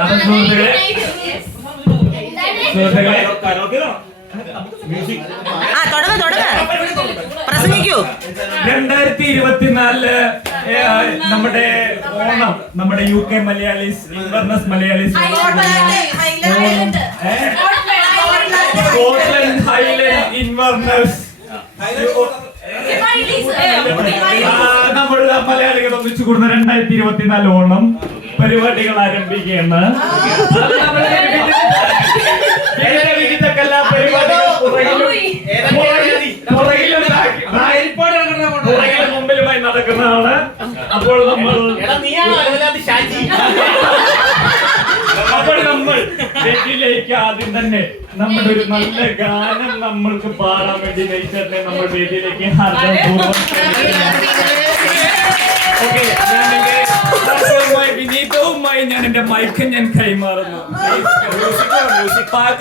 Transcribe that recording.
അപ്പൊ സുഹൃത്തുക്കളെ സുഹൃത്തുക്കളെ. ആ തുടങ്ങ തുടങ്ങ. പ്രസംഗിക്കൂ. രണ്ടായിരത്തി ഇരുപത്തിനാലിൽ നമ്മുടെ ഓണം നമ്മുടെ U K Malayalees Inverness Malayalees Scotland Highland Inverness. നമ്മുടെ മലയാളികൾ ഒന്നിച്ചു കൂടുന്ന രണ്ടായിരത്തി ഇരുപത്തിനാല് ഓണം. പരിപാടികൾ ആരംഭിക്കുകയാണ്. വിവിധ- കലാപരിപാടികൾ പുറകിലും മുമ്പിലുമായി നടക്കുന്നതാണ് അപ്പോൾ നമ്മൾ അപ്പോൾ നമ്മൾ വേദിയിലേക്ക് ആദ്യം തന്നെ നമ്മുടെ ഒരു നല്ല ഗാനം നമ്മൾക്ക് പാടാൻ വേണ്ടി നയിച്ചതിനെ നമ്മൾ വേദിയിലേക്ക് ഹാർദവപൂർവം എന്റെ മൈക്ക് ഞാൻ കൈമാറുന്നു.